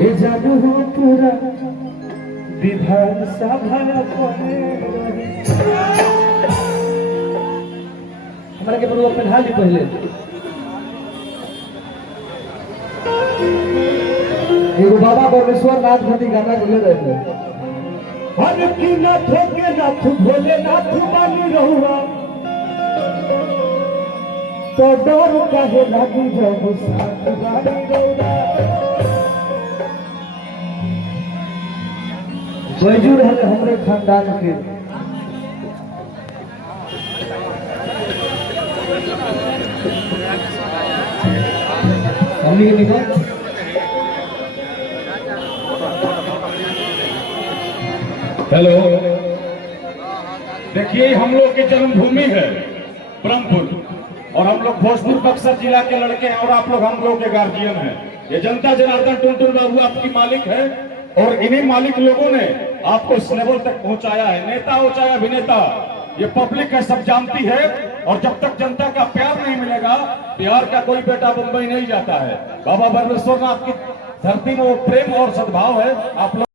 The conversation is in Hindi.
ये जादू हो पूरा विधान सभा हमारे के बड़ू अपन हाल पहले एगो बाबा परमेश्वर नाथ भट्टी गाना बोले रहे हर की नाथ के नाथ भोले नाथ बानी रहुआ तो डर काहे लागी जब साथ बानी रहुआ बैजू रहे हमरे खानदान के हमनी के निकल हेलो, देखिए हम लोग की जन्मभूमि है ब्रह्मपुर और हम लोग भोजपुर बक्सर जिला के लड़के हैं और आप लोग हम लोग के गार्जियन हैं। ये जनता जनार्दन टुनटुन बाबू आपकी मालिक है और इन्हीं मालिक लोगों ने आपको इस लेवल तक पहुंचाया है। नेता हो चाहे अभिनेता, ये पब्लिक है, सब जानती है। और जब तक जनता का प्यार नहीं मिलेगा, बिहार का कोई बेटा मुंबई नहीं जाता है। बाबा परमेश्वर नाथ की धरती में वो प्रेम और सद्भाव है। आप लोग